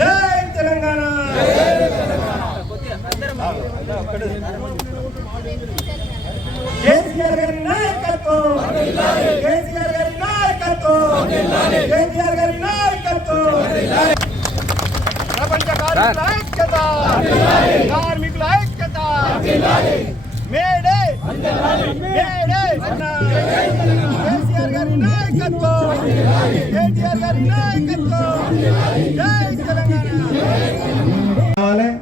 జై తెలంగాణ. కేసీఆర్ గారి నాయకత్వం, కేసీఆర్ గారి నాయకత్వం, కేసీఆర్ గారి నాయకత్వం. ప్రపంచ కార్మికుల ఐక్యత, కార్మికుల ఐక్యత. May Day May Day. కేసీఆర్ గారి నాయకత్వం, కేటీఆర్ గారి నాయకత్వం. జై తెలంగాణ.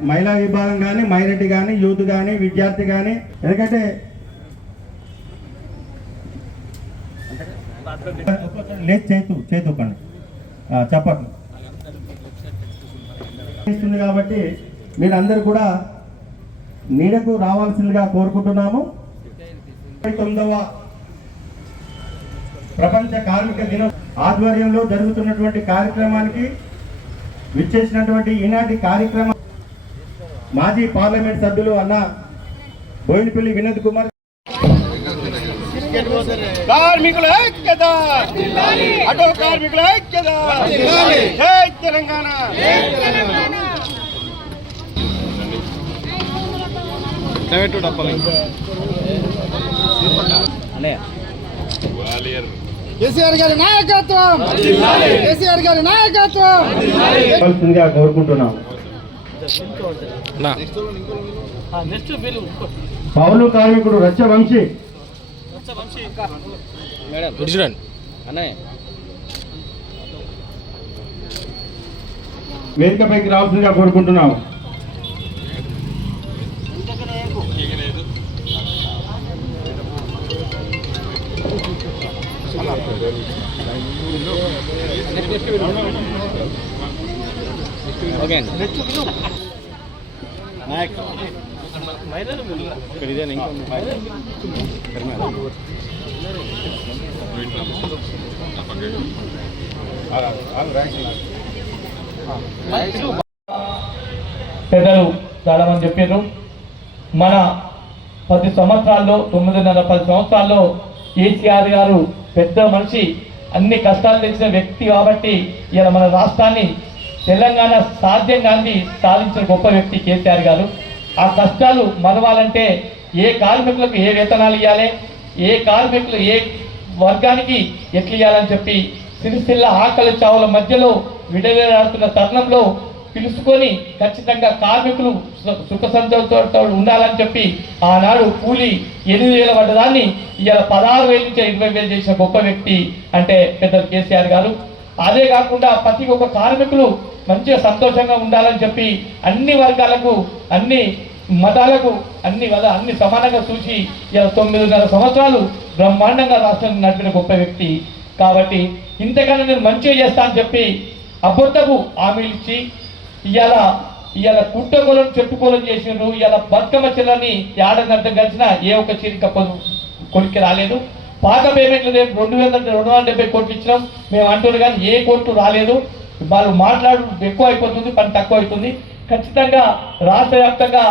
మహిళా విభాగం కానీ, మైనారిటీ కానీ, యూత్ కానీ, విద్యార్థి కానీ, ఎందుకంటే లేదు చేతుకండి చెప్పట్లు ఇస్తుంది కాబట్టి మీరందరూ కూడా నీడకు రావాల్సిందిగా కోరుకుంటున్నాము. 9వ ప్రపంచ కార్మిక దినం ఆధ్వర్యంలో జరుగుతున్నటువంటి కార్యక్రమానికి విచ్చేసినటువంటి ఈనాటి కార్యక్రమం మాజీ పార్లమెంట్ సభ్యులు అన్న బోయినపల్లి వినోద్ కుమార్. కార్మికుల ఐక్యత, ఆటో కార్మికుల ఐక్యత. జై తెలంగాణ. కేసీఆర్ గారి నాయకత్వం, కేసీఆర్ గారి నాయకత్వం కోరుకుంటున్నాం. పౌలు కార్మికుడు రచ్చవంశీ వేదికపైకి రావాల్సిందిగా కోరుకుంటున్నాము. పెద్దలు చాలా మంది చెప్పారు. మన 10 సంవత్సరాల్లో 9.5-10 సంవత్సరాల్లో కేసీఆర్ గారు పెద్ద మనిషి, అన్ని కష్టాలు తెచ్చిన వ్యక్తి కాబట్టి ఇలా మన రాష్ట్రాన్ని తెలంగాణ సాధ్యం గాంధీ సాధించిన గొప్ప వ్యక్తి కేసీఆర్ గారు. ఆ కష్టాలు మరవాలంటే ఏ కార్మికులకు ఏ వేతనాలు ఇవ్వాలి, ఏ కార్మికులు ఏ వర్గానికి ఎట్లు ఇవ్వాలని చెప్పి సిరిసిల్ల ఆకలి చావుల మధ్యలో విడవేలాడుతున్న తరుణంలో పిలుచుకొని ఖచ్చితంగా కార్మికులు సుఖ సంతోషాలతో ఉండాలని చెప్పి ఆనాడు కూలి 8,000 పడ్డదాన్ని ఇవాళ 16,000 నుంచి 20,000 చేసిన గొప్ప వ్యక్తి అంటే పెద్దలు కేసీఆర్ గారు. అదే కాకుండా ప్రతి ఒక్క కార్మికులు మంచిగా సంతోషంగా ఉండాలని చెప్పి అన్ని వర్గాలకు, అన్ని మతాలకు, అన్ని సమానంగా చూసి ఇలా 9.5 సంవత్సరాలు బ్రహ్మాండంగా రాష్ట్రం నడిపిన గొప్ప వ్యక్తి కాబట్టి ఇంతకన్నా నేను మంచిగా చేస్తా అని చెప్పి అబద్ధపు హామీలు ఇచ్చి ఇవాళ కుట్టకోలను చెట్టుకోలను చేసినారు. ఇవాళ బతుకమ్మ చెల్లని ఏడాది కలిసినా ఏ ఒక్క చీరిక కొలిక్కి రాలేదు. పాత పేమెంట్లు 270 కోట్లు ఇచ్చినాం మేము అంటున్నారు కానీ ఏ కోర్టు రాలేదు. వాళ్ళు మాట్లాడు ఎక్కువ అయిపోతుంది, పని తక్కువ అవుతుంది. ఖచ్చితంగా రాష్ట్ర వ్యాప్తంగా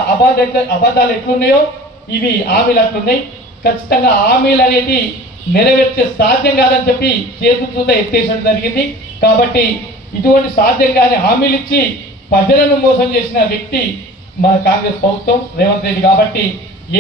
అబద్ధాలు ఎట్లున్నాయో ఇవి హామీలు అట్లున్నాయి. ఖచ్చితంగా హామీలు అనేది నెరవేర్చే సాధ్యం కాదని చెప్పి చేతులతో ఎత్తేసడం జరిగింది. కాబట్టి ఇటువంటి సాధ్యం కాని హామీలు ఇచ్చి ప్రజలను మోసం చేసిన వ్యక్తి మన కాంగ్రెస్ ప్రభుత్వం రేవంత్ రెడ్డి. కాబట్టి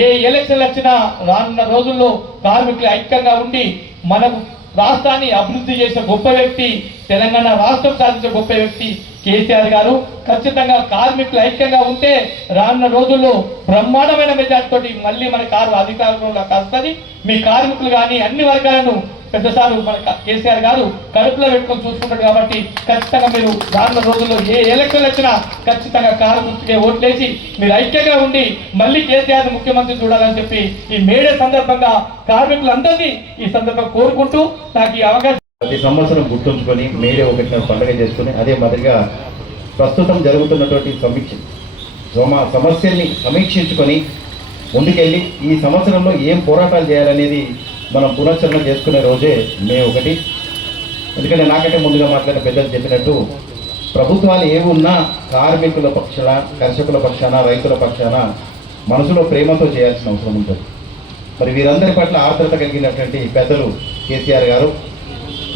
ఏ ఎలక్షన్లు వచ్చినా రానున్న రోజుల్లో కార్మికులు ఐక్యంగా ఉండి మనకు రాష్ట్రాన్ని అభివృద్ధి చేసిన గొప్ప వ్యక్తి, తెలంగాణ రాష్ట్రం సాధించిన గొప్ప వ్యక్తి కేసీఆర్ గారు. ఖచ్చితంగా కార్మికులు ఐక్యంగా ఉంటే రానున్న రోజుల్లో బ్రహ్మాండమైన మెజార్టీతో మళ్ళీ మన అధికారంలో వస్తుంది. మీ కార్మికులు కానీ అన్ని వర్గాలను పెద్దసార్లు మన కేసీఆర్ గారు కడుపులో పెట్టుకొని చూసుకుంటాడు. కాబట్టి ఖచ్చితంగా మీరు రానున్న రోజుల్లో ఏ ఎలక్షన్లు వచ్చినా ఖచ్చితంగా కార్మికులకే ఓట్లేసి మీరు ఐక్యంగా ఉండి మళ్ళీ కేసీఆర్ ముఖ్యమంత్రి చూడాలని చెప్పి ఈ మేడే సందర్భంగా కార్మికులందరినీ ఈ సందర్భంగా కోరుకుంటూ నాకు ఈ అవకాశం. ప్రతి సంవత్సరం గుర్తుంచుకొని మేడే ఒకటిన పండుగ చేసుకుని అదే మాదిరిగా ప్రస్తుతం జరుగుతున్నటువంటి సమస్యల్ని సమీక్షించుకొని ముందుకెళ్ళి ఈ సంవత్సరంలో ఏం పోరాటాలు చేయాలనేది మనం పునశ్చరణ చేసుకునే రోజే మే 1. ఎందుకంటే నాకంటే ముందుగా మాట్లాడిన పెద్దలు చెప్పినట్టు ప్రభుత్వాలు ఏమున్నా కార్మికుల పక్షాన, కర్షకుల పక్షాన, రైతుల పక్షాన మనసులో ప్రేమతో చేయాల్సిన అవసరం ఉంటుంది. మరి వీరందరి పట్ల ఆర్ద్రత కలిగినటువంటి పెద్దలు కేసీఆర్ గారు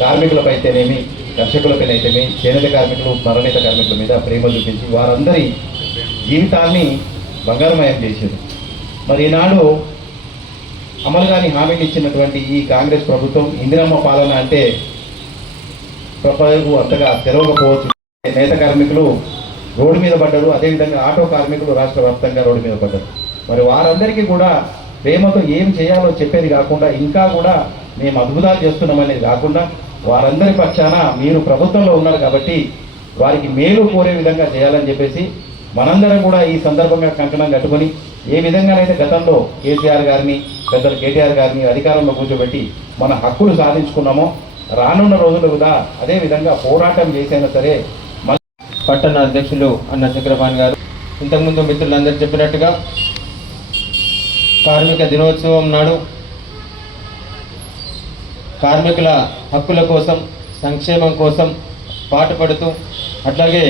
కార్మికులపైతేనేమి, కర్షకులపైనైతేమి, చేనేత కార్మికులు, మరణిత కార్మికుల మీద ప్రేమ చూపించి వారందరి జీవితాన్ని బంగారమయం చేశారు. మరి ఈనాడు అమలు కాని హామీలు ఇచ్చినటువంటి ఈ కాంగ్రెస్ ప్రభుత్వం ఇందిరమ్మ పాలన అంటే ప్రజలకు అంతగా తెలవకపోవచ్చు. నేత కార్మికులు రోడ్డు మీద పడ్డారు, అదేవిధంగా ఆటో కార్మికులు రాష్ట్ర వ్యాప్తంగా రోడ్డు మీద పడ్డారు. మరి వారందరికీ కూడా ప్రేమతో ఏం చేయాలో చెప్పేది కాకుండా, ఇంకా కూడా మేము అద్భుతాలు చేస్తున్నామనేది కాకుండా, వారందరి పక్షాన మీరు ప్రభుత్వంలో ఉన్నారు కాబట్టి వారికి మేలు కోరే విధంగా చేయాలని చెప్పేసి మనందరం కూడా ఈ సందర్భంగా కంకణం కట్టుకొని ఏ విధంగానైతే గతంలో కేసీఆర్ గారిని, పెద్దలు కేటీఆర్ గారిని అధికారంలో కూర్చోబెట్టి మన హక్కులు సాధించుకున్నామో, రానున్న రోజులు కూడా అదే విధంగా పోరాటం చేసైనా సరే. పట్టణ అధ్యక్షులు అన్న చక్రపాణి గారు ఇంతకుముందు మిత్రులందరూ చెప్పినట్టుగా కార్మిక దినోత్సవం నాడు కార్మికుల హక్కుల కోసం, సంక్షేమం కోసం పాటుపడుతూ, అట్లాగే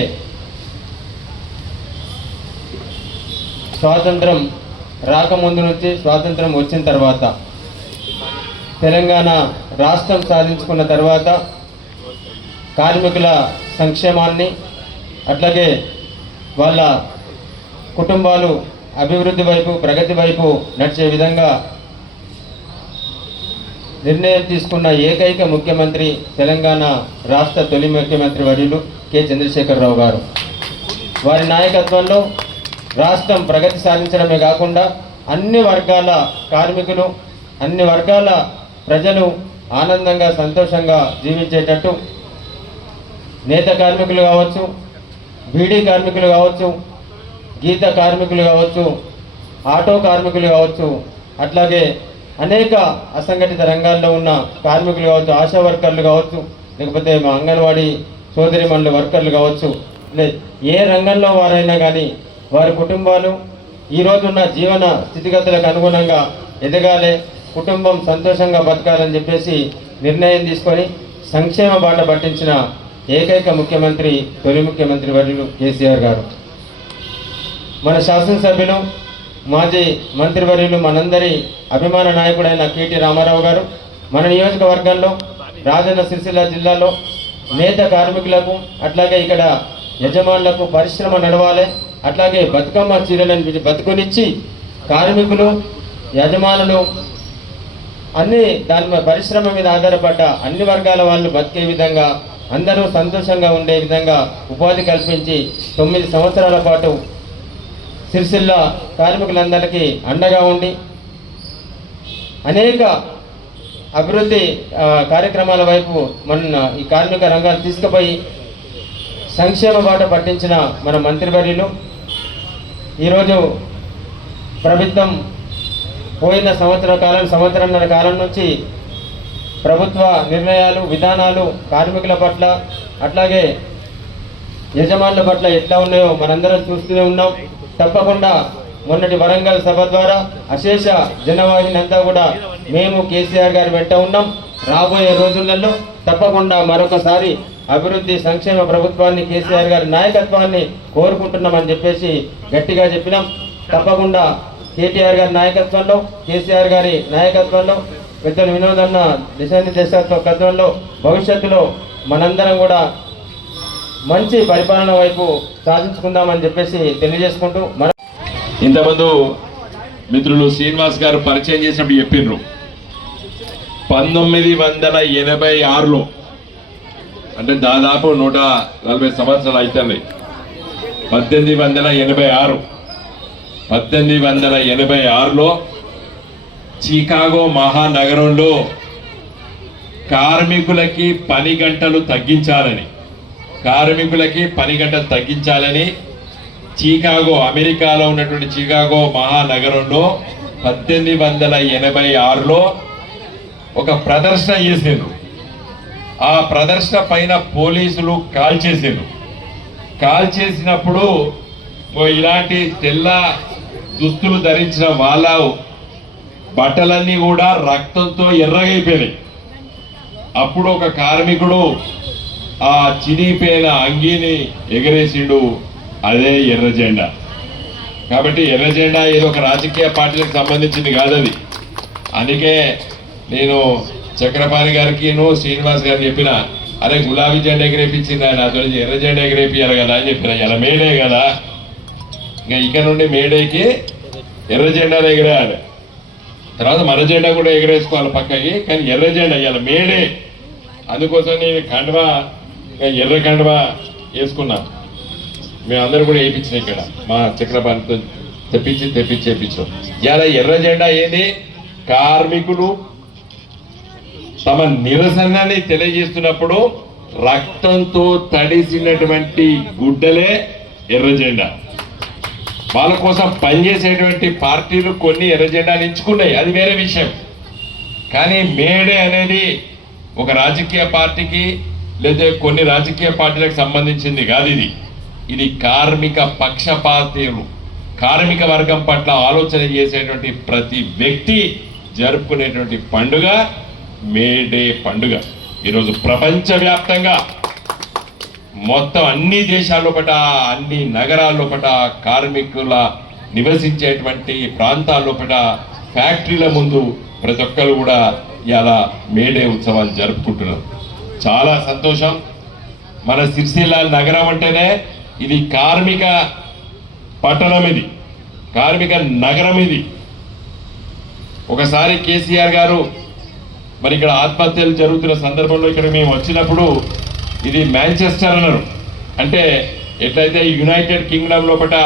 స్వాతంత్రం రాకముందు నుంచి స్వాతంత్రం వచ్చిన తర్వాత, తెలంగాణ రాష్ట్రం సాధించుకున్న తర్వాత కార్మికుల సంక్షేమాన్ని, అట్లాగే వాళ్ళ కుటుంబాలు అభివృద్ధి వైపు, ప్రగతి వైపు నడిచే విధంగా నిర్ణయం తీసుకున్న ఏకైక ముఖ్యమంత్రి తెలంగాణ రాష్ట్ర తొలి ముఖ్యమంత్రి వర్యులు కె. చంద్రశేఖరరావు గారు. వారి నాయకత్వంలో రాష్ట్రం ప్రగతి సాధించడమే కాకుండా అన్ని వర్గాల కార్మికులు, అన్ని వర్గాల ప్రజలు ఆనందంగా, సంతోషంగా జీవించేటట్టు నేత కార్మికులు కావచ్చు, బీడీ కార్మికులు కావచ్చు, గీత కార్మికులు కావచ్చు, ఆటో కార్మికులు కావచ్చు, అట్లాగే అనేక అసంఘటిత రంగాల్లో ఉన్న కార్మికులు కావచ్చు, ఆశా వర్కర్లు కావచ్చు, లేకపోతే మా అంగన్వాడీ సోదరిమణుల వర్కర్లు కావచ్చు, ఏ రంగంలో వారైనా కానీ వారి కుటుంబాలు ఈరోజున్న జీవన స్థితిగతులకు అనుగుణంగా ఎదగాలి, కుటుంబం సంతోషంగా బతకాలని చెప్పేసి నిర్ణయం తీసుకొని సంక్షేమ బాట పట్టించిన ఏకైక ముఖ్యమంత్రి తొలి ముఖ్యమంత్రి వర్యులు కేసీఆర్ గారు. మన శాసనసభ్యులు, మాజీ మంత్రివర్యులు, మనందరి అభిమాన నాయకుడైన కె.టి. రామారావు గారు మన నియోజకవర్గంలో, రాజన్న సిరిసిల్ల జిల్లాలో నేత కార్మికులకు, అట్లాగే ఇక్కడ యజమానులకు పరిశ్రమ నడవాలి, అట్లాగే బతుకమ్మ చీరలను బతుకునిచ్చి కార్మికులు, యజమానులు అన్ని దాని పరిశ్రమ మీద ఆధారపడ్డ అన్ని వర్గాల వాళ్ళు బతికే విధంగా, అందరూ సంతోషంగా ఉండే విధంగా ఉపాధి కల్పించి 9 సంవత్సరాల పాటు సిరిసిల్ల కార్మికులందరికీ అండగా ఉండి అనేక అభివృద్ధి కార్యక్రమాల వైపు మన ఈ కార్మిక రంగాన్ని తీసుకుపోయి సంక్షేమ బాట పట్టించిన మన మంత్రివర్యులు ఈరోజు ప్రభుత్వం పోయిన సంవత్సరంన్నర కాలం నుంచి ప్రభుత్వ నిర్ణయాలు, విధానాలు కార్మికుల పట్ల, అట్లాగే యజమానుల పట్ల ఎట్లా ఉన్నాయో మనందరం చూస్తూనే ఉన్నాం. తప్పకుండా మొన్నటి వరంగల్ సభ ద్వారా అశేష జనవాహిని అంతా కూడా మేము కేసీఆర్ గారి వెంట ఉన్నాం. రాబోయే రోజులలో తప్పకుండా మరొకసారి అభివృద్ధి సంక్షేమ ప్రభుత్వాన్ని, కేసీఆర్ గారి నాయకత్వాన్ని కోరుకుంటున్నామని చెప్పేసి గట్టిగా చెప్పినాం. తప్పకుండా కేటీఆర్ గారి నాయకత్వంలో, కేసీఆర్ గారి నాయకత్వంలో, పెద్దలు వినోదన్న దిశానిర్దేశకత్వంలో భవిష్యత్తులో మనందరం కూడా మంచి పరిపాలన వైపు సాధించుకుందామని చెప్పేసి తెలియజేసుకుంటూ, ఇంతకుముందు మిత్రులు శ్రీనివాస్ గారు పరిచయం చేసినప్పుడు చెప్పిండ్రు 1986లో, అంటే దాదాపు 140 సంవత్సరాలు అవుతుంది. 1886లో చికాగో మహానగరంలో కార్మికులకి పని గంటలు తగ్గించాలని చికాగో, అమెరికాలో ఉన్నటువంటి చికాగో మహానగరంలో 1886లో ఒక ప్రదర్శన చేసిండ్రు. ఆ ప్రదర్శన పైన పోలీసులు కాల్ చేసినప్పుడు ఇలాంటి తెల్ల దుస్తులు ధరించిన వాళ్ళ బట్టలన్నీ కూడా రక్తంతో ఎర్రగైపోయినాయి. అప్పుడు ఒక కార్మికుడు ఆ చిరిగిపోయిన అంగీని ఎగరేసిండు, అదే ఎర్ర జెండా. కాబట్టి ఎర్ర జెండా ఏదో ఒక రాజకీయ పార్టీలకు సంబంధించింది కాదది. అందుకే నేను చక్రపాణి గారికి శ్రీనివాస్ గారికి చెప్పిన, అరే గులాబీ జెండా ఎగరేపించింది నాతో ఎర్ర జెండా ఎగరేపియాలి కదా అని చెప్పిన. ఇలా మేడే కదా, ఇంకా ఇక్కడ నుండి మేడేకి ఎర్ర జెండా ఎగరేయాలి, తర్వాత మన జెండా కూడా ఎగరేసుకోవాలి పక్కకి. కానీ ఎర్ర జెండా ఇలా మేడే, అందుకోసం నేను కండువా ఎర్ర కండువా వేసుకున్నాం. మేమందరూ కూడా వేయించినాం ఇక్కడ మా చక్రపాణితో తెప్పించాం. ఇలా ఎర్ర జెండా ఏంది, కార్మికులు తమ నిరసనని తెలియజేస్తున్నప్పుడు రక్తంతో తడిసినటువంటి గుడ్డలే ఎర్ర జెండా. వాళ్ళ కోసం పనిచేసేటువంటి పార్టీలు కొన్ని ఎర్ర జెండాలు ఎంచుకున్నాయి, అది వేరే విషయం. కానీ మేడే అనేది ఒక రాజకీయ పార్టీకి లేదా కొన్ని రాజకీయ పార్టీలకు సంబంధించింది కాదు. ఇది కార్మిక పక్షపాతీయులు, కార్మిక వర్గం పట్ల ఆలోచన చేసేటువంటి ప్రతి వ్యక్తి జరుపుకునేటువంటి పండుగ మేడే పండుగ. ఈరోజు ప్రపంచవ్యాప్తంగా మొత్తం అన్ని దేశాల్లో పట, అన్ని నగరాల్లో పట, కార్మికుల నివసించేటువంటి ప్రాంతాల్లో పట, ఫ్యాక్టరీల ముందు ప్రతి ఒక్కరు కూడా ఇలా మేడే ఉత్సవాలు జరుపుకుంటున్నారు. చాలా సంతోషం. మన సిరిసిల్ల నగరం అంటేనే ఇది కార్మిక పట్టణం, ఇది కార్మిక నగరం. ఇది ఒకసారి కేసీఆర్ గారు మరి ఇక్కడ ఆత్మహత్యలు జరుగుతున్న సందర్భంలో ఇక్కడ మేము వచ్చినప్పుడు ఇది మాంచెస్టర్ అన్నారు. అంటే ఎట్లయితే యునైటెడ్ కింగ్డమ్ లోపల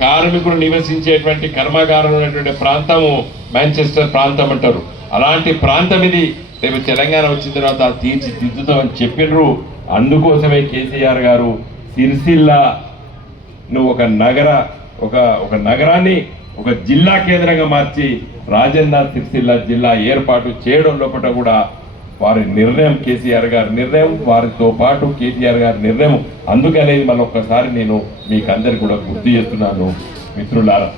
కార్మికులు నివసించేటువంటి కర్మాగారాలు ఉన్నటువంటి ప్రాంతము మాంచెస్టర్ ప్రాంతం అంటారు. అలాంటి ప్రాంతం ఇది. రేపు తెలంగాణ వచ్చిన తర్వాత తీర్చిదిద్దుతామని చెప్పినరు. అందుకోసమే కేసీఆర్ గారు సిరిసిల్లను ఒక నగరాన్ని ఒక జిల్లా కేంద్రంగా మార్చి రాజన్న సిరిసిల్ల జిల్లా ఏర్పాటు చేయడం లోపల కూడా వారి నిర్ణయం, కేసీఆర్ గారి నిర్ణయం, వారితో పాటు కేటీఆర్ గారి నిర్ణయం. అందుకనేది మళ్ళీ ఒక్కసారి నేను మీకు అందరికి కూడా గుర్తు చేస్తున్నాను. మిత్రులారా,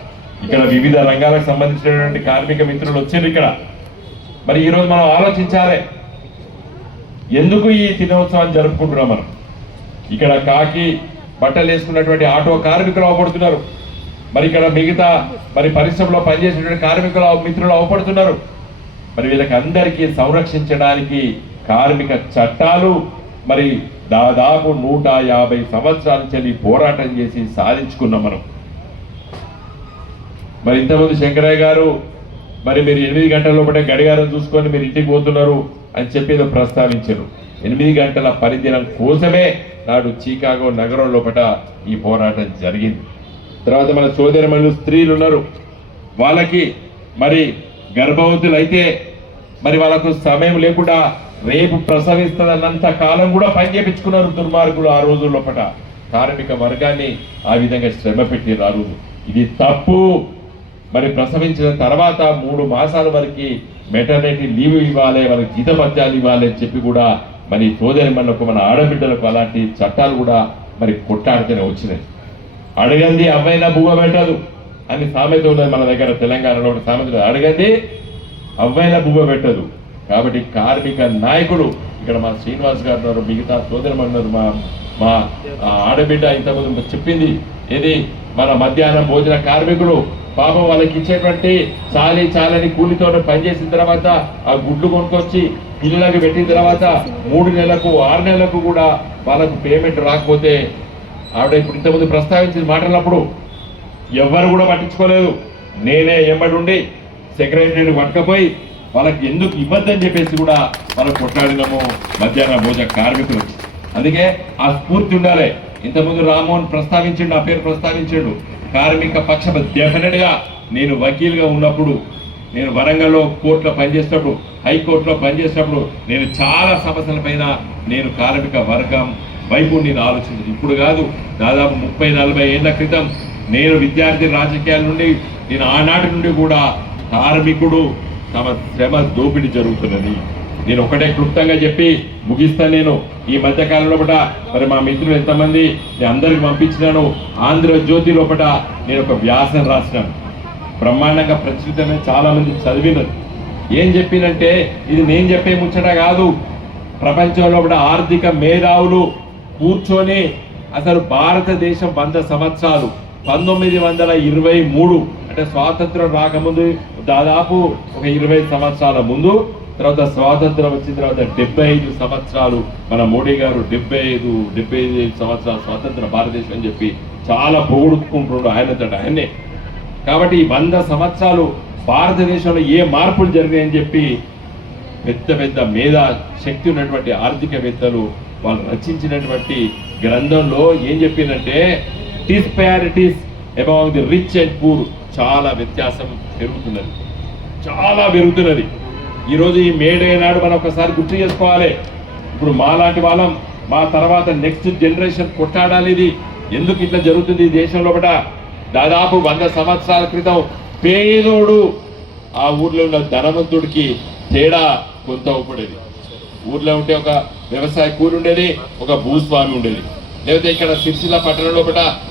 ఇక్కడ వివిధ రంగాలకు సంబంధించినటువంటి కార్మిక మిత్రులు వచ్చారు ఇక్కడ. మరి ఈరోజు మనం ఆలోచించాలి, ఎందుకు ఈ దినోత్సవాన్ని జరుపుకుంటున్నాం మనం. ఇక్కడ కాకి బట్టలు వేసుకున్నటువంటి ఆటో కార్మికులు అవపడుతున్నారు. మరి ఇక్కడ మిగతా మరి పరిశ్రమలో పనిచేసేటువంటి కార్మికులు మిత్రులు అవపడుతున్నారు. మరి వీళ్ళకి అందరికీ సంరక్షించడానికి కార్మిక చట్టాలు మరి దాదాపు 150 సంవత్సరాల నుంచి పోరాటం చేసి సాధించుకున్నాం మనం. మరి ఇంతకుముందు శంకరయ్య గారు మరి మీరు 8 గంటల లోపల గడియారం చూసుకొని మీరు ఇంటికి పోతున్నారు అని చెప్పి ఏదో ప్రస్తావించారు. 8 గంటల పరిదినం కోసమే నాడు చికాగో నగరం లోపల ఈ పోరాటం జరిగింది. తర్వాత మన సోదరిమణులు స్త్రీలు ఉన్నారు, వాళ్ళకి మరి గర్భవతులు అయితే మరి వాళ్ళకు సమయం లేకుండా రేపు ప్రసవిస్తుందన్నంత కాలం కూడా పని చేపించుకున్నారు దుర్మార్గులు. ఆ రోజు లోపల కార్మిక వర్గాన్ని ఆ విధంగా శ్రమ పెట్టారు ఆ రోజు. ఇది తప్పు. మరి ప్రసవించిన తర్వాత 3 మాసాల వరకు మెటర్నిటీ లీవ్ ఇవ్వాలి, వాళ్ళకి జీతభత్యాలు ఇవ్వాలి అని చెప్పి కూడా మరి సోదరిమణులకు, మన ఆడబిడ్డలకు అలాంటి చట్టాలు కూడా మరి కొట్లాడుతూనే వచ్చినాయి. అడగంది అవ్వైనా బువ్వ పెట్టదు అని సామెత ఉన్నది మన దగ్గర తెలంగాణలో. సామెత అడగంది అవ్వైనా బువ్వ పెట్టదు. కాబట్టి కార్మిక నాయకుడు ఇక్కడ మా శ్రీనివాస్ గారు ఉన్నారు, మిగతా సోదరిమణులు, మా ఆడబిడ్డ ఇంతకుముందు చెప్పింది ఏది, మన మధ్యాహ్నం భోజన కార్మికులు పాపం వాళ్ళకి ఇచ్చేటువంటి చాలని కూలితో పనిచేసిన తర్వాత ఆ గుడ్లు కొనుక్కొచ్చి పిల్లలకు పెట్టిన తర్వాత 3 నెలలకు 6 నెలలకు కూడా వాళ్ళకు పేమెంట్ రాకపోతే ఆవిడ ఇప్పుడు ఇంతకుముందు ప్రస్తావించిన మాటలప్పుడు ఎవరు కూడా పట్టించుకోలేదు. నేనే ఎంబడుండి సెక్రటరీని పట్టుకపోయి వాళ్ళకి ఎందుకు ఇవ్వద్దని చెప్పేసి కూడా మనం కొట్లాడినాము మధ్యాహ్న భోజన కార్మికులు. అందుకే ఆ స్ఫూర్తి ఉండాలి. ఇంతకుముందు రామ్మోహన్ ప్రస్తావించండు, నా పేరు ప్రస్తావించాడు. కార్మిక పక్షం డెఫినెట్ గా నేను వకీల్గా ఉన్నప్పుడు, నేను వరంగల్లో కోర్టులో పనిచేసినప్పుడు, హైకోర్టులో పనిచేసినప్పుడు నేను చాలా సమస్యల పైన నేను కార్మిక వర్గం వైపు నేను ఆలోచించాను. ఇప్పుడు కాదు, దాదాపు 30-40 ఏళ్ల క్రితం నేను విద్యార్థి రాజకీయాల నుండి నేను ఆనాటి నుండి కూడా కార్మికుడు తమ శ్రమ దోపిడీ జరుగుతున్నది. నేను ఒకటే క్లుప్తంగా చెప్పి ముగిస్తాను. నేను ఈ మధ్యకాలం లోపల మరి మా మిత్రులు ఎంతమంది నేను అందరికి పంపించినాను. ఆంధ్రజ్యోతి లోపల నేను ఒక వ్యాసం రాసినాను, బ్రహ్మాండంగా ప్రచురితమే, చాలా మంది చదివినారు. ఏం చెప్పినంటే ఇది నేను చెప్పే ముచ్చట కాదు, ప్రపంచంలో కూడా ఆర్థిక మేధావులు కూర్చొని అసలు భారతదేశం 100 సంవత్సరాలు 1923 అంటే స్వాతంత్రం రాకముందు దాదాపు ఒక 20 సంవత్సరాల ముందు, తర్వాత స్వాతంత్రం వచ్చిన తర్వాత 75 సంవత్సరాలు మన మోడీ గారు 75 సంవత్సరాల స్వాతంత్ర భారతదేశం అని చెప్పి చాలా పొగుడుకుంటుండ్రు ఆయనే. కాబట్టి ఈ 100 సంవత్సరాలు భారతదేశంలో ఏ మార్పులు జరిగాయని చెప్పి పెద్ద పెద్ద మేధా శక్తి ఉన్నటువంటి ఆర్థికవేత్తలు వాళ్ళు రచించినటువంటి గ్రంథంలో ఏం చెప్పిందంటే disparities among the rich and poor, చాలా వ్యత్యాసం పెరుగుతున్నది, చాలా పెరుగుతున్నది. ఈరోజు ఈ మేడే నాడు మనం ఒకసారి గుర్తు చేసుకోవాలి. ఇప్పుడు మాలాంటి వాళ్ళం, మా తర్వాత నెక్స్ట్ జనరేషన్ కొట్టాడాలి. ఇది ఎందుకు ఇట్లా జరుగుతుంది ఈ దేశంలో? దాదాపు 100 సంవత్సరాల క్రితం పేదోడు ఆ ఊర్లో ఉన్న ధనవంతుడికి తేడా కొంత ఉపడేది. ఊర్లో ఉంటే ఒక వ్యవసాయ కూలి ఉండేది, ఒక భూస్వామి ఉండేది. లేకపోతే ఇక్కడ సిరిసిల్ల పట్టణంలో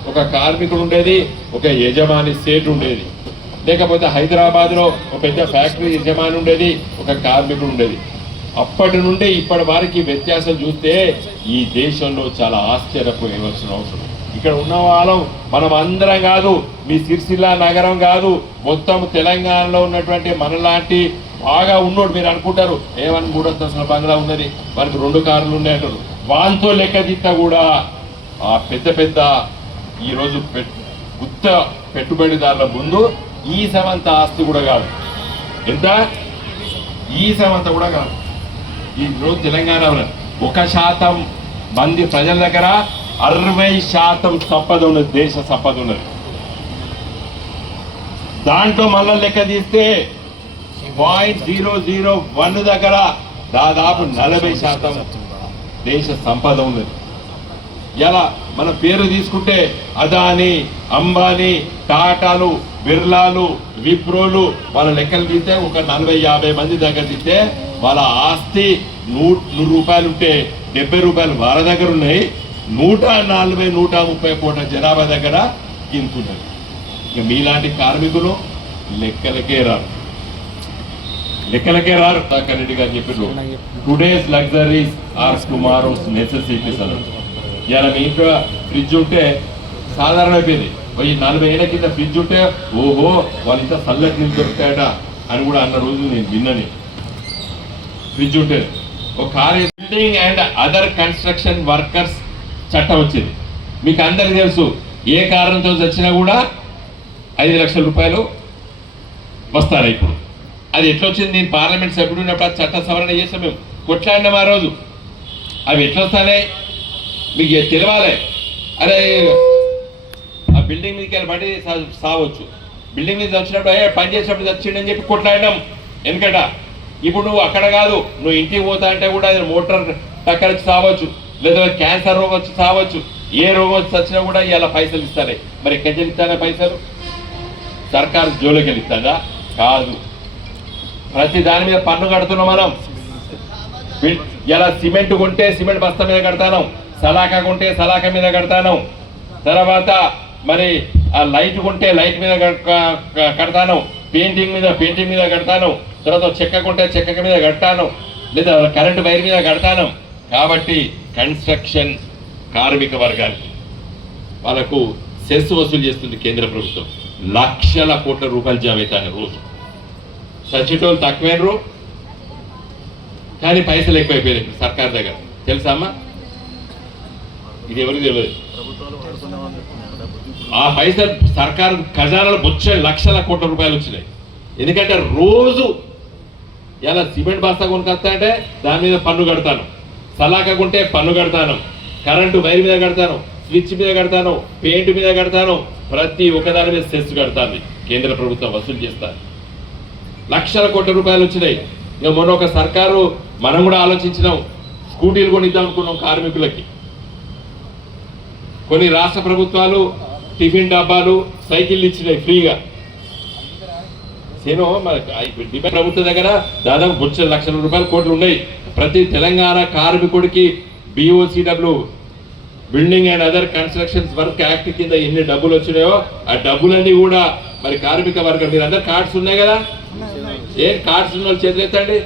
ఒక కార్మికుడు ఉండేది, ఒక యజమాని సేటు ఉండేది. లేకపోతే హైదరాబాద్లో ఒక పెద్ద ఫ్యాక్టరీ యజమాని ఉండేది, ఒక కార్మికుడు ఉండేది. అప్పటి నుండి ఇప్పటి వారికి వ్యత్యాసం చూస్తే ఈ దేశంలో చాలా ఆశ్చర్యపోయవలసిన అవసరం. ఇక్కడ ఉన్న వాళ్ళం మనం అందరం కాదు, మీ సిరిసిల్ల నగరం కాదు, మొత్తం తెలంగాణలో ఉన్నటువంటి మనలాంటి బాగా ఉన్నోడు మీరు అనుకుంటారు ఏమని 3 అంతస్తుల బంగ్లా ఉన్నది, మనకు 2 కార్లు ఉన్నాయంటారు. వాంతో లెక్క తీస్తా కూడా ఆ పెద్ద పెద్ద ఈరోజు గుత్త పెట్టుబడిదారుల ముందు ఈ సమంత ఆస్తి కూడా కాదు. ఎంత? ఈ సమంత కూడా కాదు. ఈరోజు తెలంగాణలో 1% మంది ప్రజల దగ్గర 60% సంపద ఉన్నది, దేశ సంపద ఉన్నది. దాంట్లో మళ్ళా లెక్క తీస్తే 0.001 దగ్గర దాదాపు 40% దేశ సంపద ఉన్నది. ఇలా మన పేరు తీసుకుంటే అదానీ, అంబానీ, టాటాలు, బిర్లాలు, విప్రోలు వాళ్ళ లెక్కలు తీస్తే ఒక 40-50 మంది దగ్గర తీస్తే వాళ్ళ ఆస్తి 100 రూపాయలు ఉంటే 70 రూపాయలు వాళ్ళ దగ్గర ఉన్నాయి. 140-130 కోట్ల జనాభా దగ్గర గింతున్నది. ఇక మీలాంటి కార్మికులు లెక్కలకే రారు. డాక్టర్ రెడ్డి గారు చెప్పారు, today's luxuries are tomorrow's necessities అన్నారు. ఇలా మీ ఇంట్లో ఫ్రిడ్జ్ ఉంటే సాధారణ అయిపోయింది. 40 ఏళ్ళ కింద ఫ్రిడ్జ్ ఉంటే ఓహో వాళ్ళ ఇంత చల్లటి నీళ్ళు దొరుకుతాయట అని కూడా అన్న రోజు నేను విన్నని. ఫ్రిడ్జ్ ఉంటే ఒక building and other construction workers చట్టం వచ్చింది. మీకు అందరికీ తెలుసు, ఏ కారణంతో వచ్చినా కూడా 5 లక్షల రూపాయలు వస్తారు. ఇప్పుడు అది ఎట్లా వచ్చింది? నేను పార్లమెంట్ సభ్యుడు ఉన్నప్పుడు చట్ట సవరణ చేసాం, మేము కొట్లాడినాం ఆ రోజు. అవి ఎట్లా వస్తాయి మీకు తెలవాలి. అరే ఆ బిల్డింగ్ మీదకి వెళ్ళి పడి సావచ్చు, బిల్డింగ్ మీద వచ్చినప్పుడు పని చేసినప్పుడు వచ్చిండని చెప్పి కొట్లాడినాం. ఎందుకంట ఇప్పుడు నువ్వు అక్కడ కాదు, నువ్వు ఇంటికి పోతా అంటే కూడా మోటార్ టక్కర్ వచ్చి సావచ్చు, లేదా క్యాన్సర్ రోగం వచ్చి సావచ్చు, ఏ రోగం వచ్చి వచ్చినా కూడా ఇలా పైసలు ఇస్తారే. మరి ఎక్కడికి వెళ్తానే పైసలు? సర్కారు జోలికి వెళ్తుందా? కాదు. ప్రతి దాని మీద పన్ను కడుతున్నాం మనం. ఇలా సిమెంట్ కొంటే సిమెంట్ బస్తా మీద కడతాను, సలాకా కొంటే సలాక మీద కడతాను, తర్వాత మరి ఆ లైట్ కొంటే లైట్ మీద కడతాను, పెయింటింగ్ మీద కడతాను, తర్వాత చెక్క కొంటే చెక్క మీద కడతాను, లేదా కరెంటు వైర్ మీద కడతాను. కాబట్టి కన్స్ట్రక్షన్ కార్మిక వర్గానికి వాళ్ళకు సెస్ వసూలు చేస్తుంది కేంద్ర ప్రభుత్వం. లక్షల కోట్ల రూపాయలు జమ అవుతాయి రోజు. సచిటోళ్ళు తక్కువేనరు కానీ పైసలు ఎక్కువైపోయాయి ఇప్పుడు సర్కార్ దగ్గర. తెలుసా అమ్మా? ఇది ఎవరికి తెలియదు. ఆ పైసలు సర్కారు ఖజానాలో వచ్చాయి, లక్షల కోట్ల రూపాయలు వచ్చినాయి. ఎందుకంటే రోజు ఇలా సిమెంట్ బస్తా కొనుకొస్తా అంటే దాని మీద పన్ను కడతాను, సలాక కొంటే పన్ను కడతాను, కరెంటు వైర్ మీద కడతాను, స్విచ్ మీద కడతాను, పెయింట్ మీద కడతాను, ప్రతి ఒక్కదాని మీద సెస్ కడతాను. కేంద్ర ప్రభుత్వం వసూలు చేస్తారు. లక్షల కోట్ల రూపాయలు వచ్చినాయి. ఇంకా మొన్న ఒక సర్కారు మనం కూడా ఆలోచించినాం, స్కూటీలు కొనిద్దాం అనుకున్నాం కార్మికులకి. కొన్ని రాష్ట్ర ప్రభుత్వాలు టిఫిన్ డబ్బాలు, సైకిళ్ళు ఇచ్చినాయి ఫ్రీగా. ప్రభుత్వం దగ్గర దాదాపు 3 లక్షల రూపాయల కోట్లు ఉన్నాయి. ప్రతి తెలంగాణ కార్మికుడికి BOCW building and other constructions work act కింద ఎన్ని డబ్బులు వచ్చినాయో ఆ డబ్బులన్నీ కూడా మరి కార్మిక వర్గం. మీరు అందరు కార్డ్స్ ఉన్నాయి కదా, ఏ కార్డ్స్ ఉన్న వాళ్ళు చేతులు ఎత్తండి.